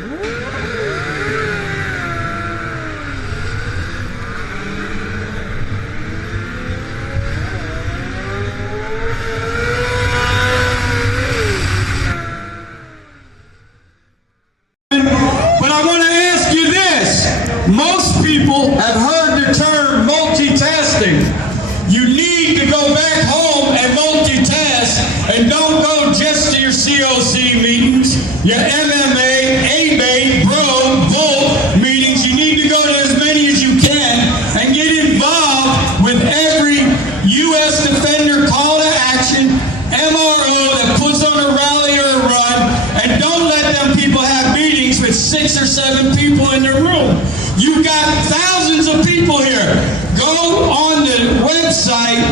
But I want to ask you this. Most people have heard the term multitasking. You need to go back home and multitask and don't go just to your COC meetings, your MMA, ABA, Volt meetings. You need to go to as many as you can and get involved with every U.S. Defender call to action, MRO that puts on a rally or a run, and don't let them people have meetings with 6 or 7 people in their room. You've got thousands of people here. Go on the website,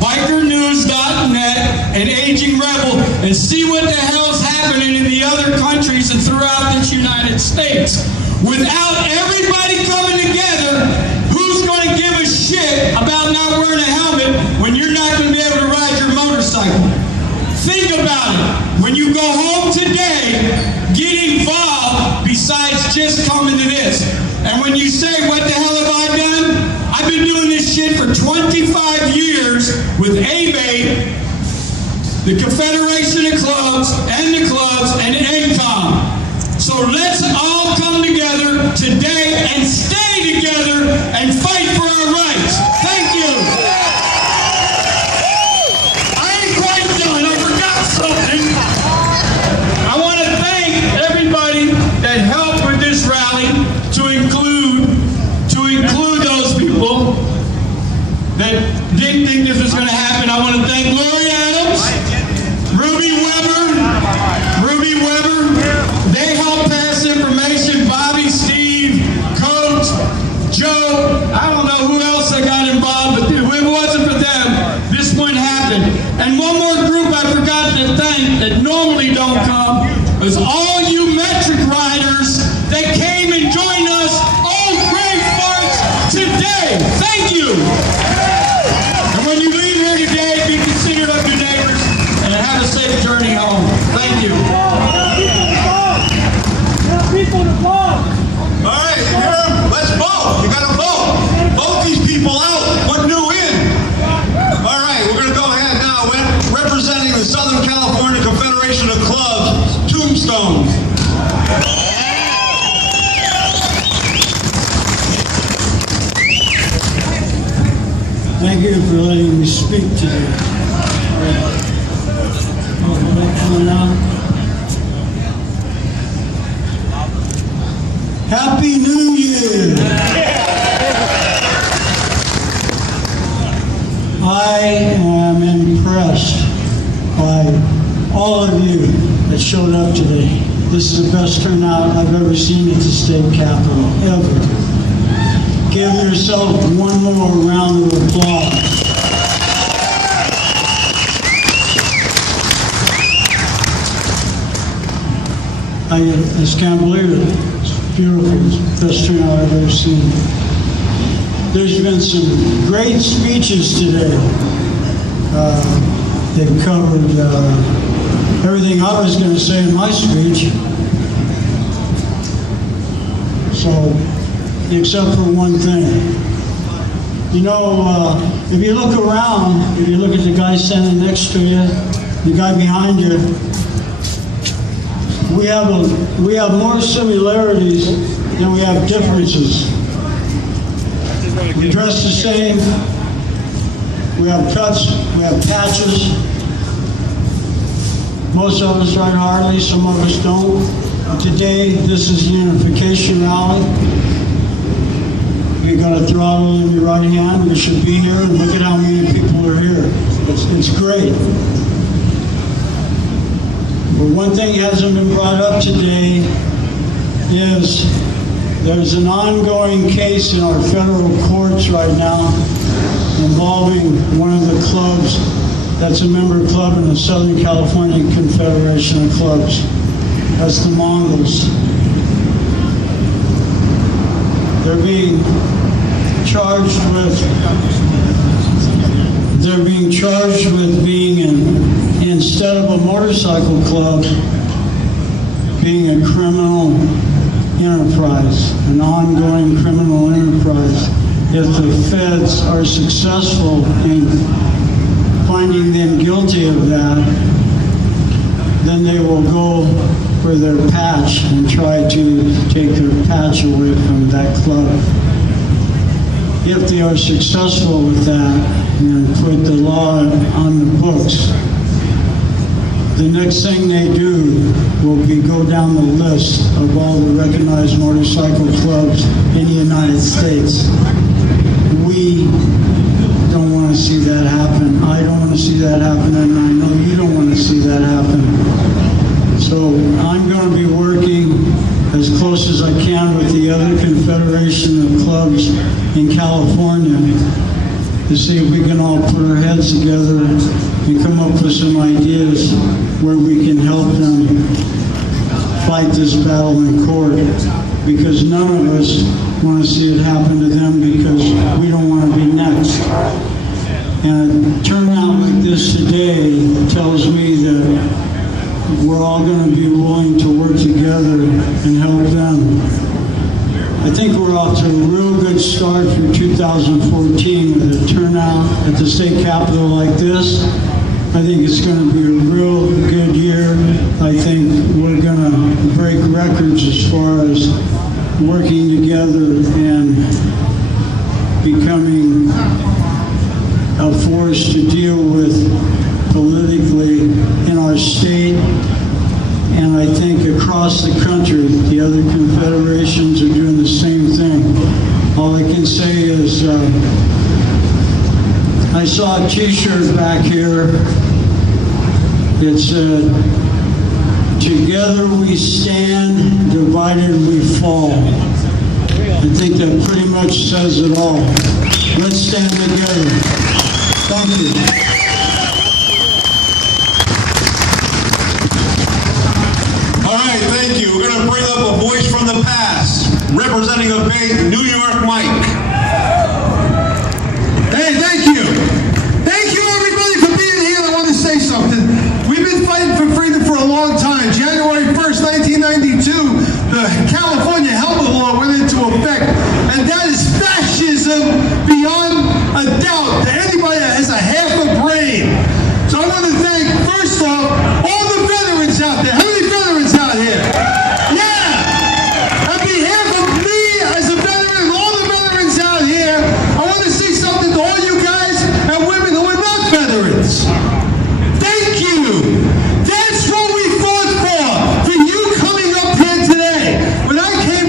bikernews.net and Aging Rebel, and see what the hell's happening in the other countries and throughout this United States. Without everybody coming together, who's going to give a shit about not wearing a helmet when you're not going to be able to ride your motorcycle? Think about it. When you go home today, get involved besides just coming to this. And when you say, what the hell have I done? I've been doing this shit for 25 years with ABA, the Confederation of Clubs, and NCOM. So let's all come together today and stay together and fight for our rights. Thank you. I ain't quite done. I forgot something. I want to thank everybody that helped with this rally, to include those people that didn't think this was going to happen. I want to thank Lori Adams, Ruby Weber. They helped pass information. Bobby, Steve, Coach, Joe. I don't know who else I got involved, but if it wasn't for them, this wouldn't happen. And one more group I forgot to thank that normally don't come is all you metric riders that came and joined us on Great March today. Thank you. And when you leave here today, be considerate of your neighbors and have a safe journey home. Thank you. People to vote. All right, let's vote. You got to vote. Vote these people out. Put new in. All right, we're going to go ahead now. Representing the Southern California Confederation of Clubs, Tombstone. Thank you for letting me speak today. Happy New Year! I am impressed by all of you that showed up today. This is the best turnout I've ever seen at the state capitol, ever. Give yourself one more round of applause. I just can't believe it. It's beautiful. It's the best turnout I've ever seen. There's been some great speeches today. They've covered everything I was going to say in my speech. So, except for one thing. You know, if you look around, if you look at the guy standing next to you, the guy behind you, we have more similarities than we have differences. We dress the same, we have cuts, we have patches. Most of us ride Harley, some of us don't. But today, this is the Unification rally. You got a throttle in your right hand, you should be here, and look at how many people are here. It's great. But one thing hasn't been brought up today is there's an ongoing case in our federal courts right now involving one of the clubs that's a member club in the Southern California Confederation of Clubs. That's the Mongols. They're being charged with being instead of a motorcycle club, being a criminal enterprise, an ongoing criminal enterprise. If the feds are successful in finding them guilty of that, then they will go for their patch and try to take their patch away from that club. If they are successful with that and put the law on the books, the next thing they do will be go down the list of all the recognized motorcycle clubs in the United States. We don't want to see that happen. I don't want to see that happen, and I know you don't want to see that happen. So I'm going to be working as close as I can with the other confederation of clubs in California to see if we can all put our heads together and come up with some ideas where we can help them fight this battle in court, because none of us want to see it happen to them, because we don't want to be next. And a turnout like this today tells me that we're all going to be willing to work together and help them. I think we're off to a real good start for 2014 with a turnout at the state capitol like this. I think it's going to be a real good year. I think we're going to break records as far as working together and becoming a force to deal with politically in our state, and I think across the country. The other confederations are doing the same thing. All I can say is I saw a t-shirt back here. It said, "Together we stand, divided we fall." I think that pretty much says it all. Let's stand together. Thank you. Thank you. We're going to bring up a voice from the past, representing a big New York mic. Hey, thank you. Thank you, everybody, for being here. I want to say something. We've been fighting for freedom for a long time. January 1st, 1992, the California helmet law went into effect, and that is fascism beyond a doubt to anybody that has a half a brain. So I want to thank, first off, all the veterans out there. How many veterans out here? Yeah! On behalf of me as a veteran and all the veterans out here, I want to say something to all you guys and women who are not veterans. Thank you! That's what we fought for you coming up here today. When I came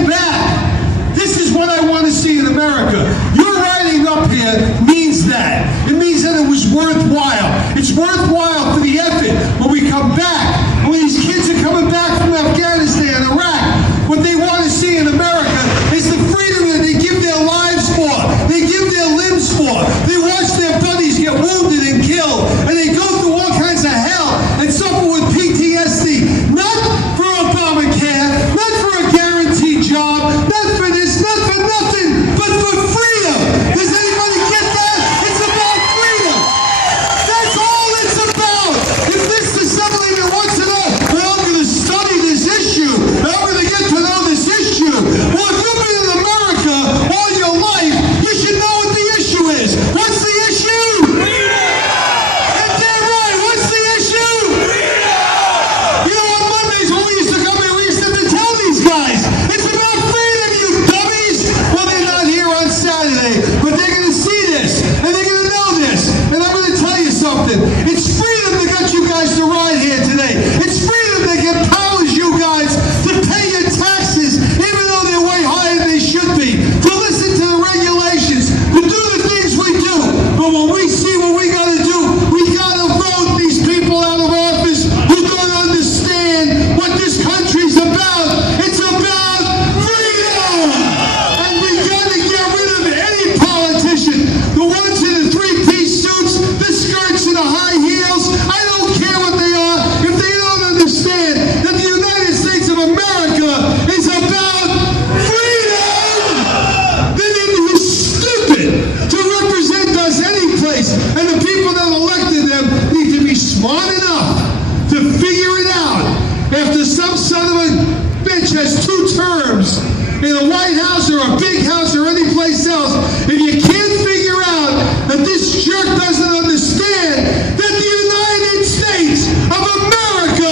house or a big house or any place else, if you can't figure out that this jerk doesn't understand that the United States of America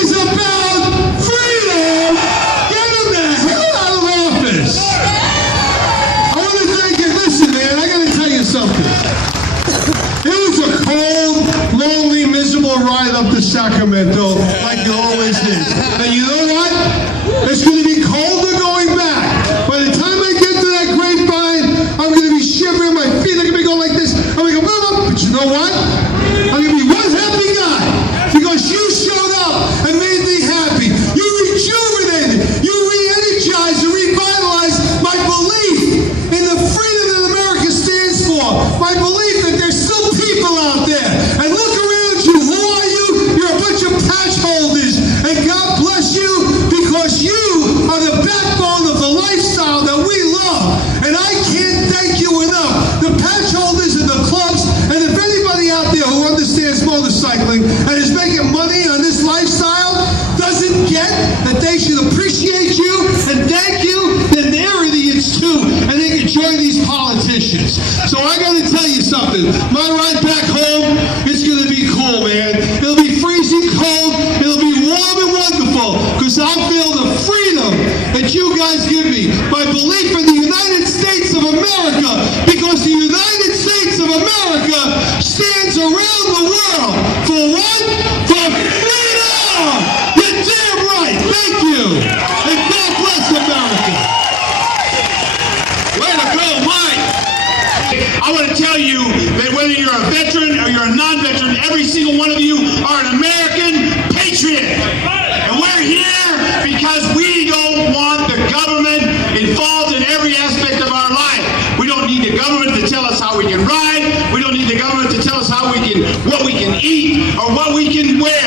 is about freedom, get him the hell out of office. I want to thank you. Listen, man, I got to tell you something. It was a cold, lonely, miserable ride up to Sacramento, like it always is. And you know what? It's going to be colder going back. By the time I get to that grapevine, I'm going to be shivering. My feet are going to be going like this. I'm going to go, boom, boom. But you know what? I'm going to be one happy guy because you showed up and made me happy. You rejuvenated, you re-energized, and revitalized my belief in the freedom that America stands for. My belief that there's still people out there. And look around you. Who are you? You're a bunch of patch holders. And God bless you because you are the backbone of the lifestyle that we love. And I can't thank you enough. The patch holders and the clubs, and if anybody out there who understands motorcycling and is making money on this lifestyle doesn't get that they should appreciate you and thank you, then they're idiots too. And they can join these politicians. So I got to tell you something. My ride back home is going to be cool, man. It'll be freezing cold. It'll be warm and wonderful because I'll feel the freedom that you guys give me. My belief in the United States of America, because the United States of America stands around the world for what? For freedom! You're damn right. Thank you. And God bless America. Way to go, Mike! I want to tell you that whether you're a veteran or you're a non-veteran, every single one of you are an American patriot. And we're here because we don't want the government involved in every aspect of our life. We don't need the government to tell us how we can ride. We don't need the government to tell us what we can eat or what we can wear.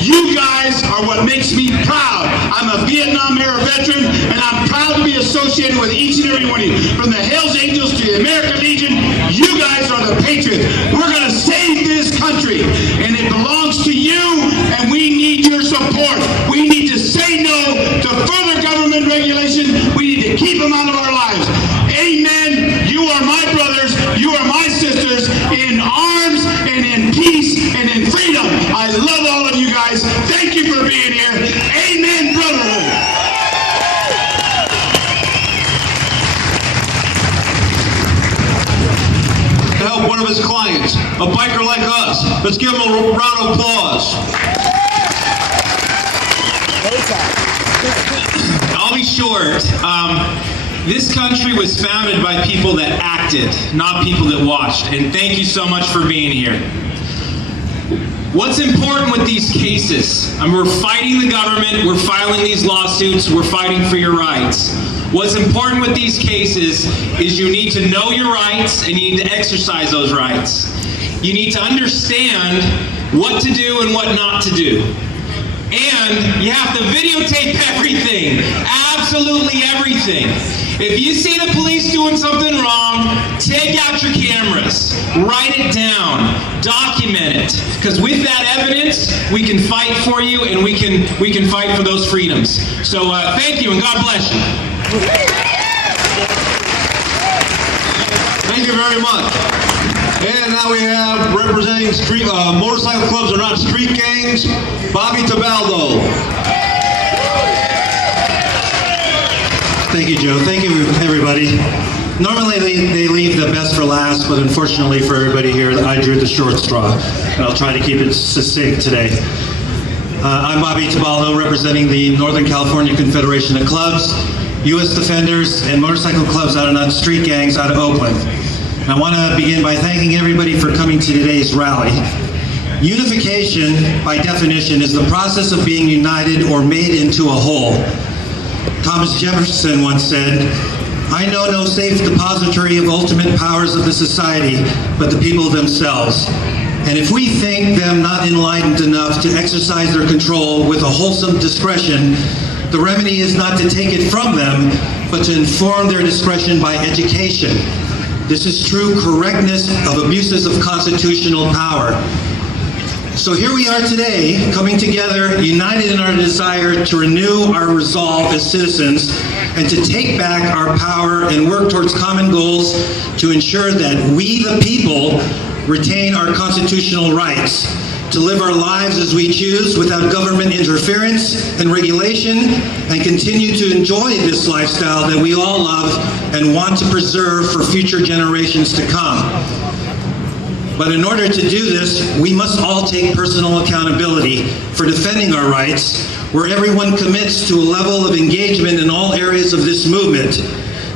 You guys are what makes me proud. I'm a Vietnam-era veteran, and I'm proud to be associated with each and every one of you. From the Hells Angels to the American Legion, you guys are the patriots. We're going to save this country, and it belongs to you, and we need your support. We need to say no to further government regulation. We need to keep them out of our lives. Amen. You are my brothers. You are my sisters in arms and in peace and in freedom. I love all of you guys. Thank you for being here. Amen, brotherhood. To help one of his clients, a biker like us. Let's give him a round of applause. I'll be short. This country was founded by people that acted, not people that watched. And thank you so much for being here. What's important with these cases? We're fighting the government, we're filing these lawsuits, we're fighting for your rights. What's important with these cases is you need to know your rights and you need to exercise those rights. You need to understand what to do and what not to do. And you have to videotape everything, absolutely everything. If you see the police doing something wrong, take out your cameras, write it down, document it. Because with that evidence, we can fight for you and we can fight for those freedoms. So thank you and God bless you. Thank you very much. And now we have representing street motorcycle clubs are not street gangs, Bobby Tabaldo. Thank you, Joe. Thank you, everybody. Normally they leave the best for last, but unfortunately for everybody here, I drew the short straw. And I'll try to keep it succinct today. I'm Bobby Tabaldo, representing the Northern California Confederation of Clubs, U.S. Defenders, and motorcycle clubs out of street gangs out of Oakland. And I want to begin by thanking everybody for coming to today's rally. Unification, by definition, is the process of being united or made into a whole. Thomas Jefferson once said, "I know no safe depository of ultimate powers of the society, but the people themselves. And if we think them not enlightened enough to exercise their control with a wholesome discretion, the remedy is not to take it from them, but to inform their discretion by education. This is true correctness of abuses of constitutional power." So here we are today, coming together, united in our desire to renew our resolve as citizens and to take back our power and work towards common goals to ensure that we, the people, retain our constitutional rights to live our lives as we choose without government interference and regulation, and continue to enjoy this lifestyle that we all love and want to preserve for future generations to come. But in order to do this, we must all take personal accountability for defending our rights, where everyone commits to a level of engagement in all areas of this movement,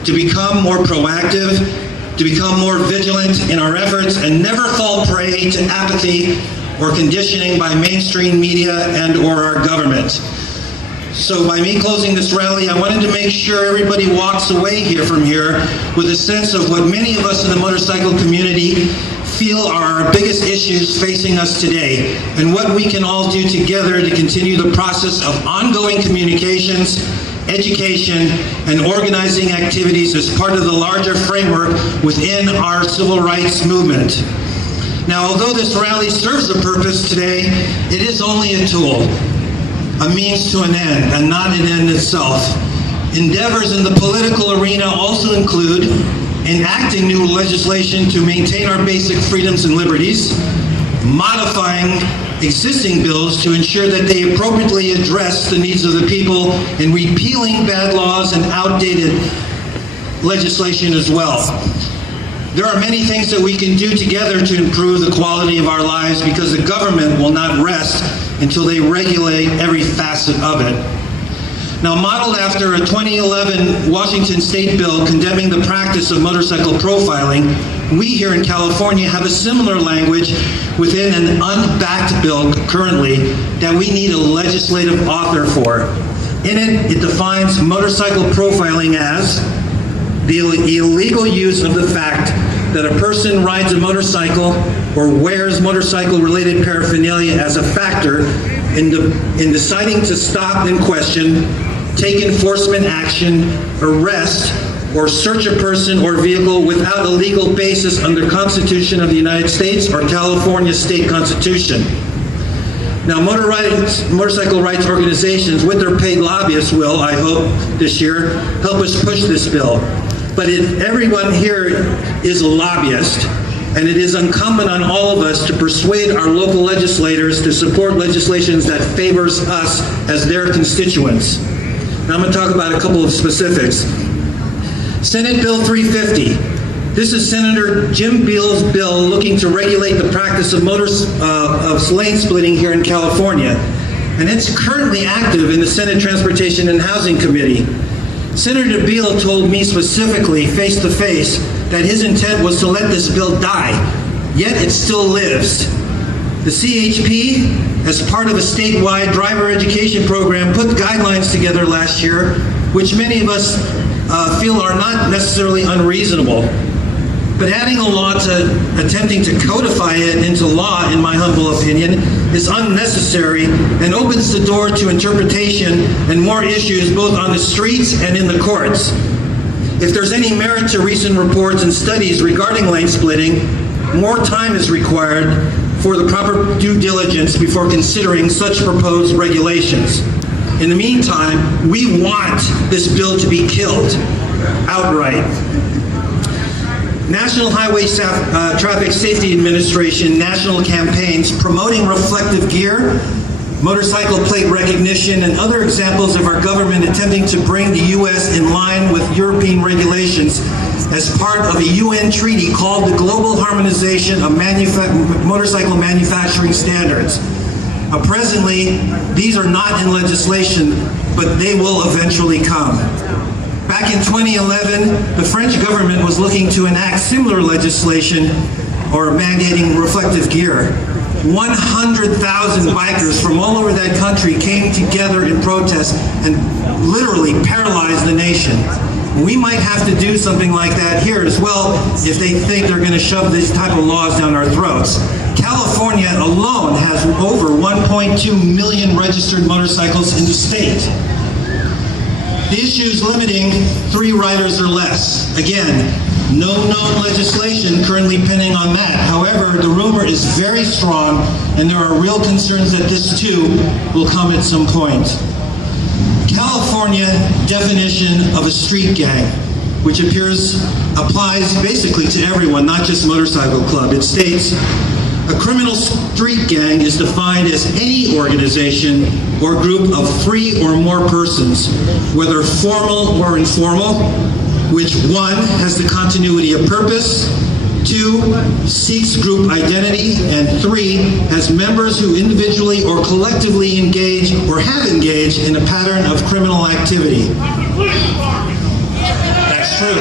to become more proactive, to become more vigilant in our efforts, and never fall prey to apathy or conditioning by mainstream media and or our government. So by me closing this rally, I wanted to make sure everybody walks away from here with a sense of what many of us in the motorcycle community feel are our biggest issues facing us today, and what we can all do together to continue the process of ongoing communications, education, and organizing activities as part of the larger framework within our civil rights movement. Now, although this rally serves a purpose today, it is only a tool, a means to an end, and not an end itself. Endeavors in the political arena also include enacting new legislation to maintain our basic freedoms and liberties, modifying existing bills to ensure that they appropriately address the needs of the people, and repealing bad laws and outdated legislation as well. There are many things that we can do together to improve the quality of our lives, because the government will not rest until they regulate every facet of it. Now, modeled after a 2011 Washington state bill condemning the practice of motorcycle profiling, we here in California have a similar language within an unbacked bill currently that we need a legislative author for. In it, it defines motorcycle profiling as the illegal use of the fact that a person rides a motorcycle or wears motorcycle-related paraphernalia as a factor in deciding to stop and question, take enforcement action, arrest, or search a person or vehicle without a legal basis under Constitution of the United States or California state constitution. Now, motorcycle rights organizations with their paid lobbyists will, I hope, this year, help us push this bill. But if everyone here is a lobbyist, and it is incumbent on all of us to persuade our local legislators to support legislations that favors us as their constituents. Now I'm going to talk about a couple of specifics. Senate Bill 350. This is Senator Jim Beal's bill looking to regulate the practice of lane splitting here in California. And it's currently active in the Senate Transportation and Housing Committee. Senator Beal told me specifically, face-to-face, that his intent was to let this bill die, yet it still lives. The CHP, as part of a statewide driver education program, put guidelines together last year, which many of us feel are not necessarily unreasonable. But adding a law to attempting to codify it into law, in my humble opinion, is unnecessary and opens the door to interpretation and more issues both on the streets and in the courts. If there's any merit to recent reports and studies regarding lane splitting, more time is required for the proper due diligence before considering such proposed regulations. In the meantime, we want this bill to be killed outright. National Highway Traffic Safety Administration national campaigns promoting reflective gear, motorcycle plate recognition, and other examples of our government attempting to bring the U.S. in line with European regulations as part of a UN treaty called the Global Harmonization of Motorcycle Manufacturing Standards. Presently, these are not in legislation, but they will eventually come. Back in 2011, the French government was looking to enact similar legislation or mandating reflective gear. 100,000 bikers from all over that country came together in protest and literally paralyzed the nation. We might have to do something like that here as well if they think they're going to shove these type of laws down our throats. California alone has over 1.2 million registered motorcycles in the state. The issue is limiting 3 riders or less. Again, no known legislation currently pending on that. However, the rumor is very strong, and there are real concerns that this too will come at some point. California California definition of a street gang, which applies basically to everyone, not just motorcycle club. It states, a criminal street gang is defined as any organization or group of 3 or more persons, whether formal or informal, which 1, has the continuity of purpose, 2, seeks group identity, and 3, has members who individually or collectively engage or have engaged in a pattern of criminal activity. That's true.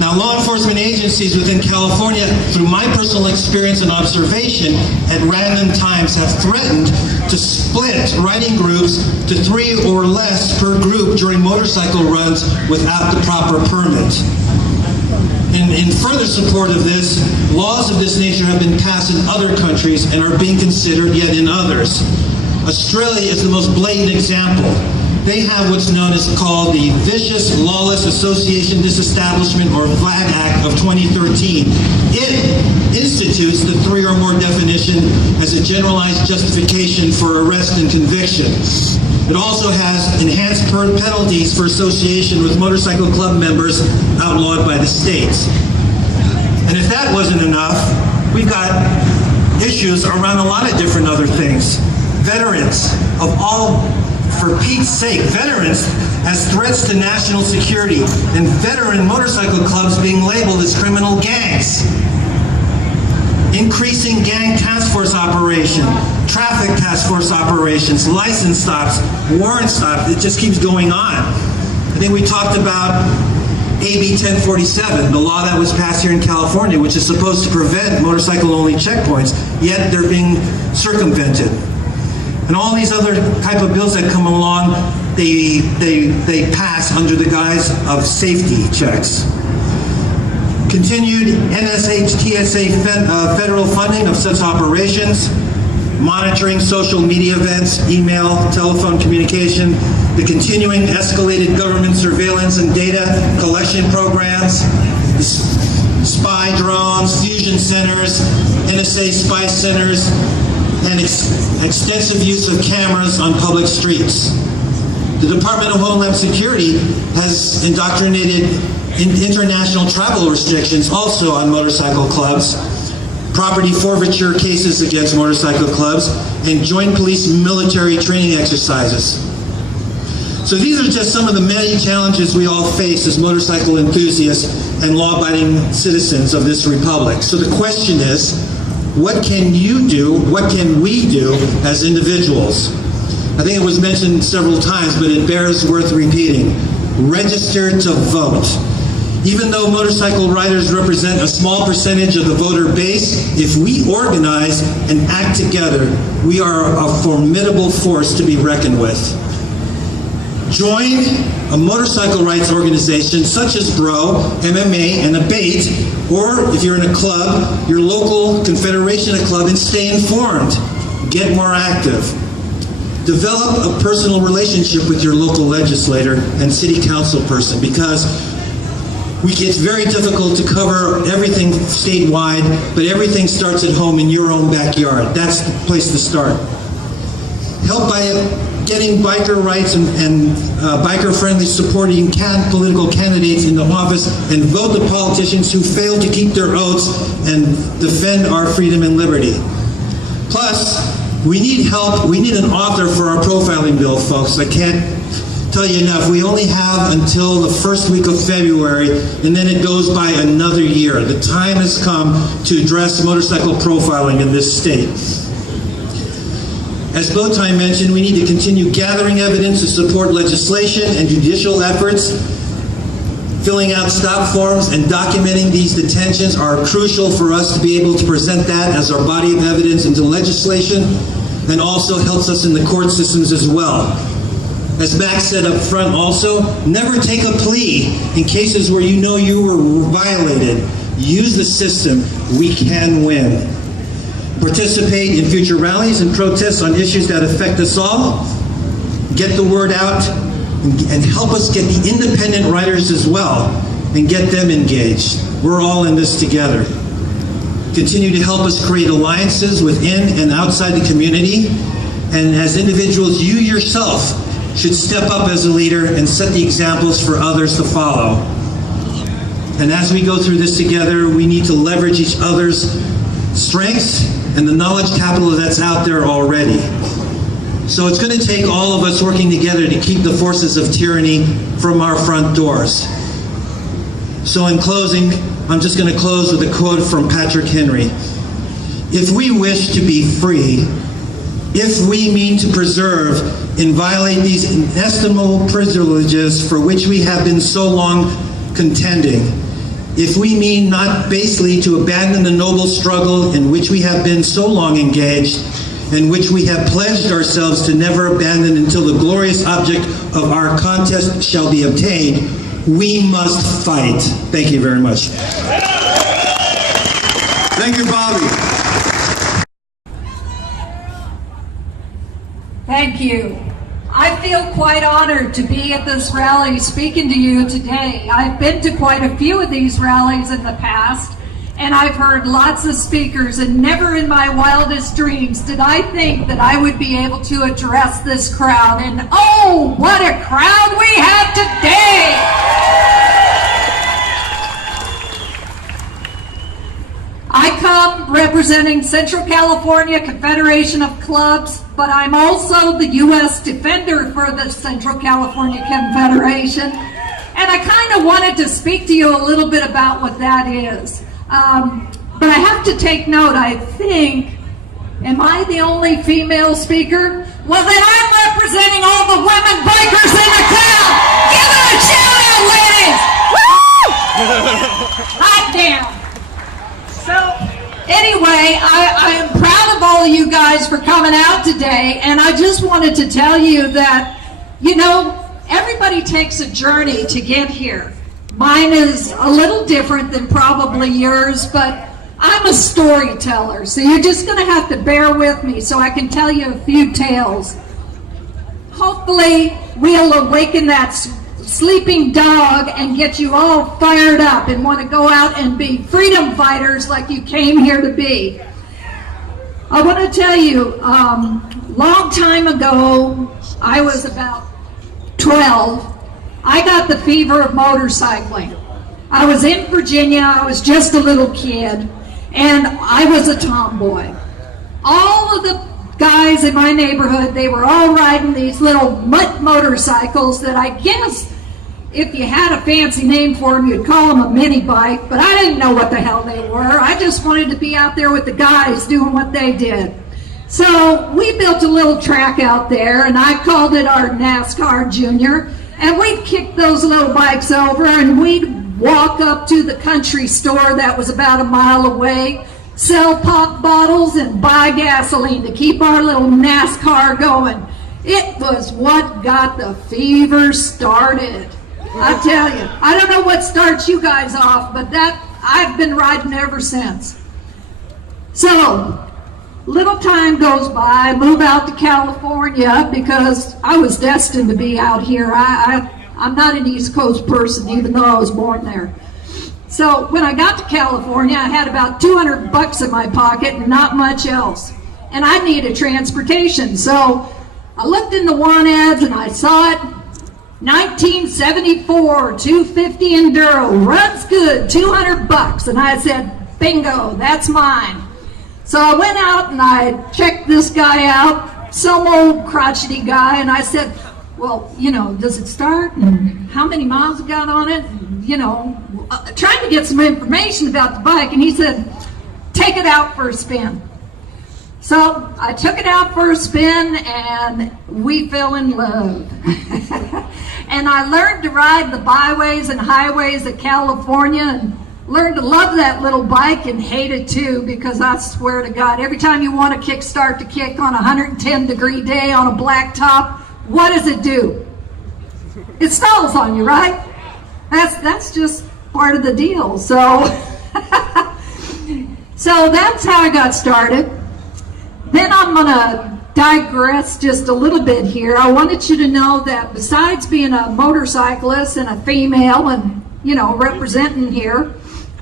Now, law enforcement agencies within California, through my personal experience and observation, at random times have threatened to split riding groups to 3 or less per group during motorcycle runs without the proper permit. In further support of this, laws of this nature have been passed in other countries and are being considered yet in others. Australia is the most blatant example. They have what's known as called the Vicious Lawless Association Disestablishment or VLAD Act of 2013. It institutes the 3 or more definition as a generalized justification for arrest and conviction. It also has enhanced penalties for association with motorcycle club members outlawed by the states. And if that wasn't enough, we've got issues around a lot of different other things. Veterans of all, for Pete's sake, veterans as threats to national security, and veteran motorcycle clubs being labeled as criminal gangs. Increasing gang task force operation, traffic task force operations, license stops, warrant stops, it just keeps going on. I think we talked about AB 1047, the law that was passed here in California, which is supposed to prevent motorcycle-only checkpoints, yet they're being circumvented. And all these other type of bills that come along, they pass under the guise of safety checks. Continued NSH-TSA federal funding of such operations, monitoring social media events, email, telephone communication, the continuing escalated government surveillance and data collection programs, spy drones, fusion centers, NSA spy centers, and extensive use of cameras on public streets. The Department of Homeland Security has indoctrinated international travel restrictions also on motorcycle clubs, property forfeiture cases against motorcycle clubs, and joint police military training exercises. So these are just some of the many challenges we all face as motorcycle enthusiasts and law-abiding citizens of this republic. So the question is, what can you do, what can we do as individuals? I think it was mentioned several times, but it bears worth repeating. Register to vote. Even though motorcycle riders represent a small percentage of the voter base, if we organize and act together, we are a formidable force to be reckoned with. Join a motorcycle rights organization such as BRO, MMA, and ABATE, or if you're in a club, your local confederation of club, and stay informed. Get more active. Develop a personal relationship with your local legislator and city council person, because it's very difficult to cover everything statewide, but everything starts at home in your own backyard. That's the place to start. Help by getting biker rights and biker-friendly supporting political candidates into office, and vote the politicians who fail to keep their oaths and defend our freedom and liberty. Plus, we need help. We need an author for our profiling bill, folks. I can't tell you enough. We only have until the first week of February, and then it goes by another year. The time has come to address motorcycle profiling in this state. As Bowtie mentioned, we need to continue gathering evidence to support legislation and judicial efforts. Filling out stop forms and documenting these detentions are crucial for us to be able to present that as our body of evidence into legislation, and also helps us in the court systems as well. As Max said up front also, never take a plea in cases where you know you were violated. Use the system. We can win. Participate in future rallies and protests on issues that affect us all. Get the word out and help us get the independent writers as well and get them engaged. We're all in this together. Continue to help us create alliances within and outside the community. And as individuals, you yourself should step up as a leader and set the examples for others to follow. And as we go through this together, we need to leverage each other's strengths and the knowledge capital that's out there already. So it's going to take all of us working together to keep the forces of tyranny from our front doors. So in closing, I'm just going to close with a quote from Patrick Henry. If we wish to be free, if we mean to preserve and violate these inestimable privileges for which we have been so long contending, if we mean not basely to abandon the noble struggle in which we have been so long engaged, and which we have pledged ourselves to never abandon until the glorious object of our contest shall be obtained, we must fight. Thank you very much. Thank you, Bobby. Thank you. I feel quite honored to be at this rally speaking to you today. I've been to quite a few of these rallies in the past, and I've heard lots of speakers, and never in my wildest dreams did I think that I would be able to address this crowd. And oh, what a crowd we have today! I come representing Central California Confederation of Clubs, but I'm also the U.S. Defender for the Central California Confederation. And I kind of wanted to speak to you a little bit about what that is. But I have to take note, I think, am I the only female speaker? Well, then I'm representing all the women bikers in the crowd. Give it a shout out, ladies! Woo! Hot damn. So, anyway, I am proud of all of you guys for coming out today, and I just wanted to tell you that, you know, everybody takes a journey to get here. Mine is a little different than probably yours, but I'm a storyteller, so you're just going to have to bear with me so I can tell you a few tales. Hopefully, we'll awaken that sleeping dog and get you all fired up and want to go out and be freedom fighters like you came here to be. I want to tell you, long time ago, I was about 12. I got the fever of motorcycling. I was in Virginia, I was just a little kid, and I was a tomboy. All of the guys in my neighborhood, they were all riding these little mutt motorcycles that I guess, if you had a fancy name for them, you'd call them a mini bike, but I didn't know what the hell they were. I just wanted to be out there with the guys doing what they did. So we built a little track out there, and I called it our NASCAR Junior. And we'd kick those little bikes over, and we'd walk up to the country store that was about a mile away, sell pop bottles and buy gasoline to keep our little NASCAR going. It was what got the fever started. I tell you, I don't know what starts you guys off, but that I've been riding ever since. So, little time goes by, I move out to California because I was destined to be out here. I'm not an East Coast person, even though I was born there. So when I got to California, I had about 200 bucks in my pocket and not much else. And I needed transportation. So I looked in the want ads and I saw it. 1974 250 Enduro, runs good, 200 bucks. And I said, bingo, that's mine. So I went out and I checked this guy out, some old crotchety guy, and I said, well, you know, does it start? And how many miles it got on it? And, you know, trying to get some information about the bike, and he said, take it out for a spin. So I took it out for a spin, and we fell in love. And I learned to ride the byways and highways of California, and learned to love that little bike and hate it too, because I swear to God, every time you want to kickstart the kick on a 110-degree day on a black top, what does it do? It stalls on you, right? That's just part of the deal. So, so that's how I got started. Then I'm gonna digress just a little bit here. I wanted you to know that besides being a motorcyclist and a female and, you know, representing here,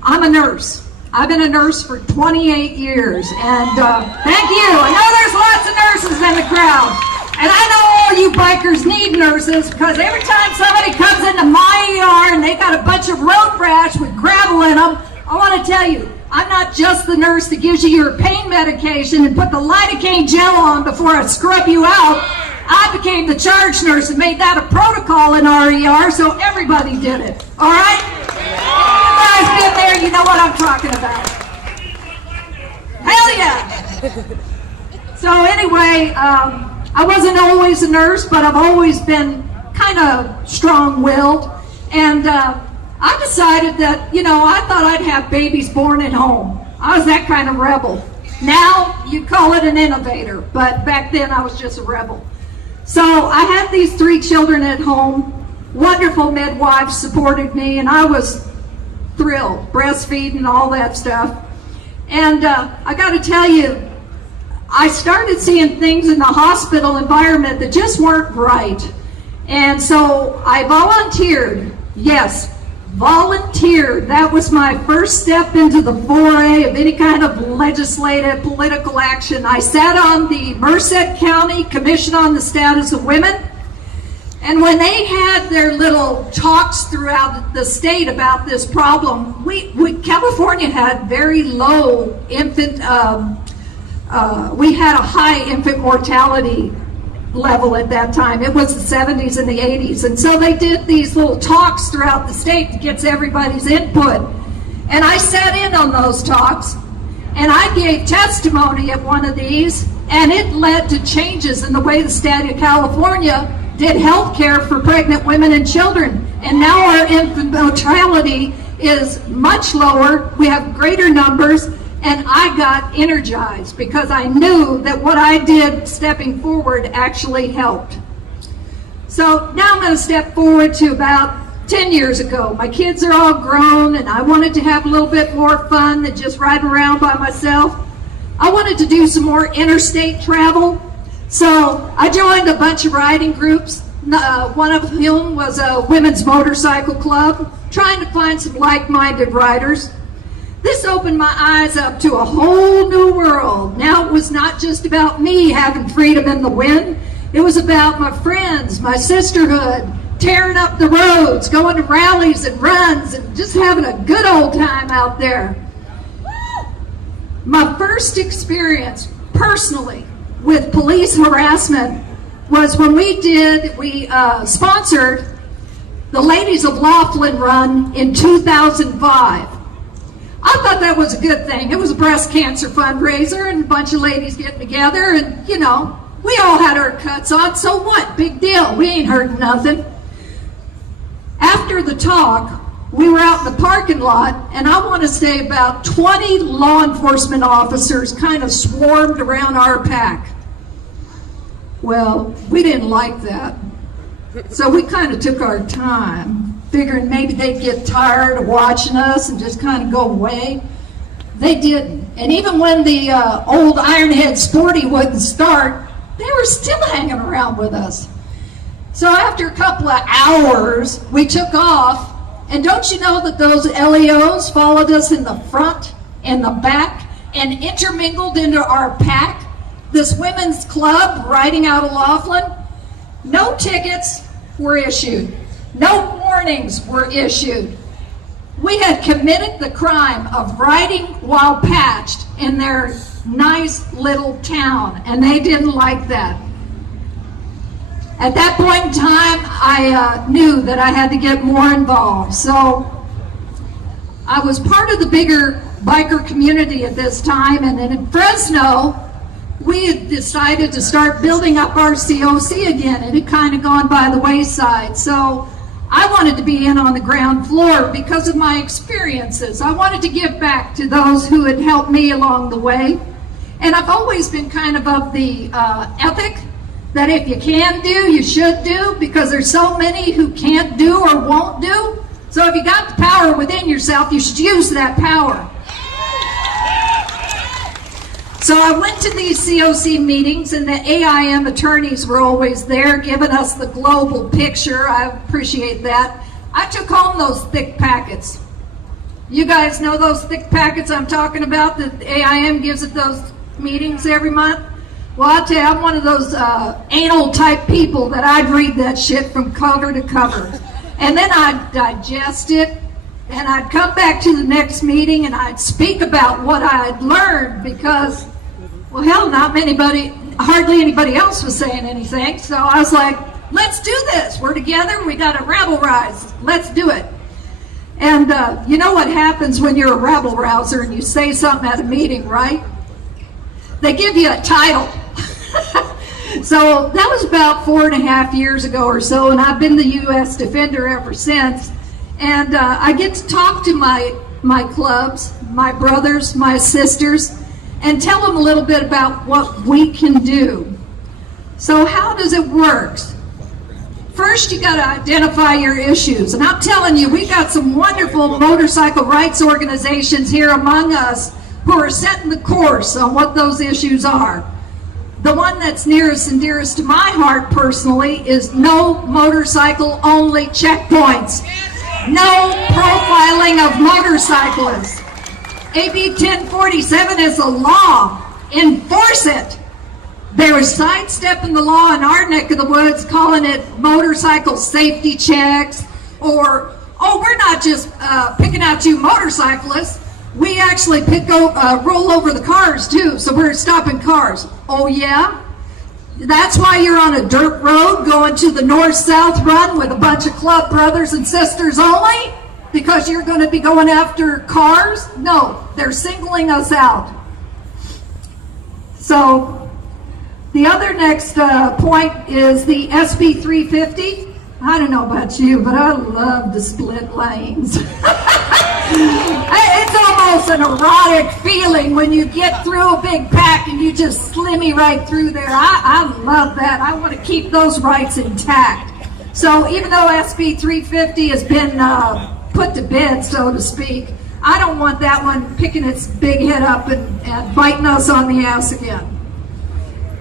I'm a nurse. I've been a nurse for 28 years, and thank you. I know there's lots of nurses in the crowd. And I know all you bikers need nurses, because every time somebody comes into my ER and they got a bunch of road rash with gravel in them, I want to tell you, I'm not just the nurse that gives you your pain medication and put the lidocaine gel on before I scrub you out. I became the charge nurse and made that a protocol in our ER, so everybody did it. All right? If you guys been there, you know what I'm talking about. Hell yeah! So anyway, I wasn't always a nurse, but I've always been kind of strong-willed. And I decided that, I thought I'd have babies born at home. I was that kind of rebel. Now, you call it an innovator, but back then I was just a rebel. So I had these 3 children at home. Wonderful midwives supported me, and I was thrilled, breastfeeding, all that stuff. And I got to tell you, I started seeing things in the hospital environment that just weren't right. And so I volunteered. Yes, volunteered. That was my first step into the foray of any kind of legislative, political action. I sat on the Merced County Commission on the Status of Women. And when they had their little talks throughout the state about this problem, California had very low infant, we had a high infant mortality level at that time. It was the 70s and the 80s. And so they did these little talks throughout the state to get everybody's input. And I sat in on those talks, and I gave testimony at one of these, and it led to changes in the way the state of California did health care for pregnant women and children. And now our infant mortality is much lower. We have greater numbers. And I got energized because I knew that what I did stepping forward actually helped. So now I'm going to step forward to about 10 years ago. My kids are all grown, and I wanted to have a little bit more fun than just riding around by myself. I wanted to do some more interstate travel. So I joined a bunch of riding groups, one of whom was a women's motorcycle club, trying to find some like-minded riders. This opened my eyes up to a whole new world. Now it was not just about me having freedom in the wind. It was about my friends, my sisterhood, tearing up the roads, going to rallies and runs, and just having a good old time out there. My first experience, personally, with police harassment was when we sponsored the Ladies of Laughlin Run in 2005. I thought that was a good thing. It was a breast cancer fundraiser and a bunch of ladies getting together, and we all had our cuts on, so what? Big deal. We ain't hurting nothing. After the talk, we were out in the parking lot, and I want to say about 20 law enforcement officers kind of swarmed around our pack. Well, we didn't like that. So we kind of took our time, figuring maybe they'd get tired of watching us and just kind of go away. They didn't. And even when the old Ironhead Sporty wouldn't start, they were still hanging around with us. So after a couple of hours, we took off. And don't you know that those LEOs followed us in the front and the back and intermingled into our pack? This women's club riding out of Laughlin, no tickets were issued. No warnings were issued. We had committed the crime of riding while patched in their nice little town, and they didn't like that. At that point in time, I knew that I had to get more involved. So I was part of the bigger biker community at this time, and then in Fresno, we had decided to start building up our COC again. It had kind of gone by the wayside. So I wanted to be in on the ground floor because of my experiences. I wanted to give back to those who had helped me along the way. And I've always been kind of the ethic that if you can do, you should do, because there's so many who can't do or won't do. So if you got the power within yourself, you should use that power. So I went to these COC meetings, and the AIM attorneys were always there giving us the global picture. I appreciate that. I took home those thick packets. You guys know those thick packets I'm talking about that AIM gives at those meetings every month? Well, I'll tell you, I'm one of those anal type people that I'd read that shit from cover to cover. And then I'd digest it, and I'd come back to the next meeting and I'd speak about what I'd learned because, well, hell, hardly anybody else was saying anything. So I was like, let's do this. We're together. We got a rabble rise. Let's do it. And you know what happens when you're a rabble rouser and you say something at a meeting, right? They give you a title. So that was about 4.5 years ago or so, and I've been the U.S. Defender ever since. And I get to talk to my clubs, my brothers, my sisters, and tell them a little bit about what we can do. So how does it work? First, you got to identify your issues. And I'm telling you, we've got some wonderful motorcycle rights organizations here among us who are setting the course on what those issues are. The one that's nearest and dearest to my heart personally is no motorcycle only checkpoints. No profiling of motorcyclists. AB 1047 is a law. Enforce it. They're sidestepping the law in our neck of the woods, calling it motorcycle safety checks, or, oh, we're not just picking out you motorcyclists. We actually roll over the cars too, so we're stopping cars. Oh yeah? That's why you're on a dirt road going to the north-south run with a bunch of club brothers and sisters only? Because you're going to be going after cars? No, they're singling us out. So the other next point is the SB 350. I don't know about you, but I love the split lanes. It's almost an erotic feeling when you get through a big pack and you just slimmy right through there. I love that. I want to keep those rights intact. So even though SB 350 has been put to bed, so to speak, I don't want that one picking its big head up and biting us on the ass again.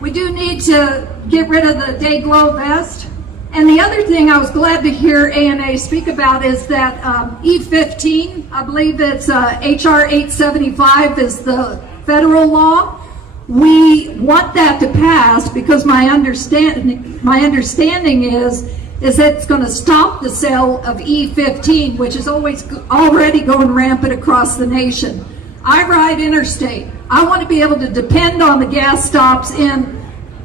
We do need to get rid of the day glow vest. And the other thing I was glad to hear ANA speak about is that E15, I believe it's HR 875 is the federal law. We want that to pass because my understanding is that it's going to stop the sale of E15, which is already going rampant across the nation. I ride interstate. I want to be able to depend on the gas stops in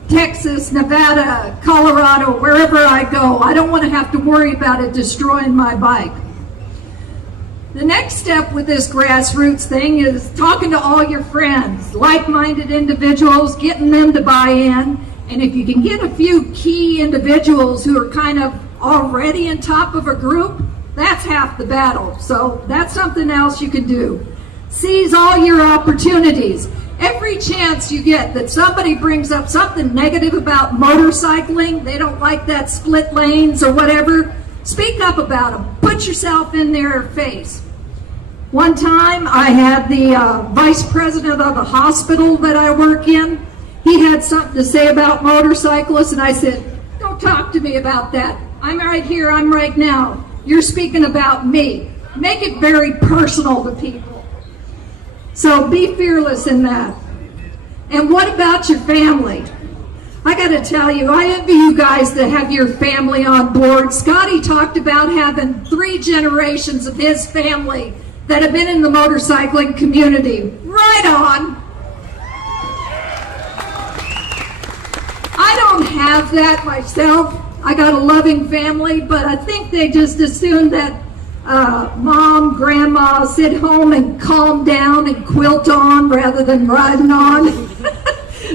Texas, Nevada, Colorado, wherever I go. I don't want to have to worry about it destroying my bike. The next step with this grassroots thing is talking to all your friends, like-minded individuals, getting them to buy in. And if you can get a few key individuals who are kind of already on top of a group, that's half the battle. So that's something else you can do. Seize all your opportunities. Every chance you get that somebody brings up something negative about motorcycling, they don't like that split lanes or whatever, speak up about them. Put yourself in their face. One time I had the vice president of the hospital that I work in. He had something to say about motorcyclists, and I said, don't talk to me about that. I'm right here, I'm right now. You're speaking about me. Make it very personal to people. So be fearless in that. And what about your family? I got to tell you, I envy you guys that have your family on board. Scotty talked about having 3 generations of his family that have been in the motorcycling community. Right on. I don't have that myself. I got a loving family, but I think they just assumed that mom, grandma sit home and calm down and quilt on rather than riding on.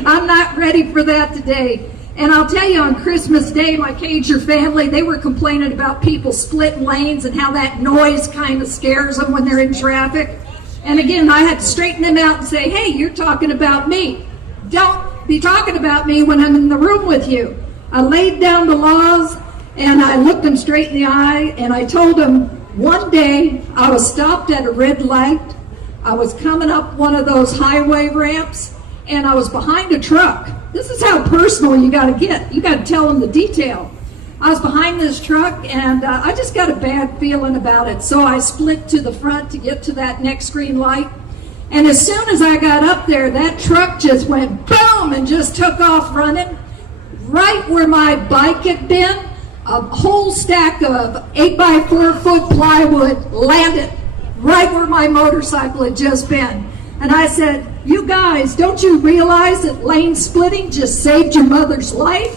I'm not ready for that today. And I'll tell you, on Christmas Day, my Cager family, they were complaining about people splitting lanes and how that noise kind of scares them when they're in traffic. And again, I had to straighten them out and say, hey, you're talking about me. Don't be talking about me when I'm in the room with you. I laid down the laws and I looked them straight in the eye and I told them, one day I was stopped at a red light. I was coming up one of those highway ramps and I was behind a truck. This is how personal you got to get. You got to tell them the detail. I was behind this truck and I just got a bad feeling about it. So I split to the front to get to that next green light. And as soon as I got up there, that truck just went boom and just took off running. Right where my bike had been, a whole stack of 8x4 plywood landed right where my motorcycle had just been. And I said, you guys, don't you realize that lane splitting just saved your mother's life?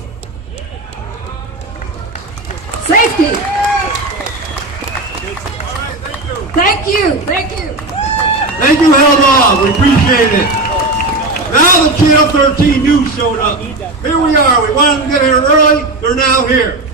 Safety. Thank you. Thank you. Thank you, Hell Dog. We appreciate it. Now the Channel 13 News showed up. Here we are. We wanted to get here early. They're now here.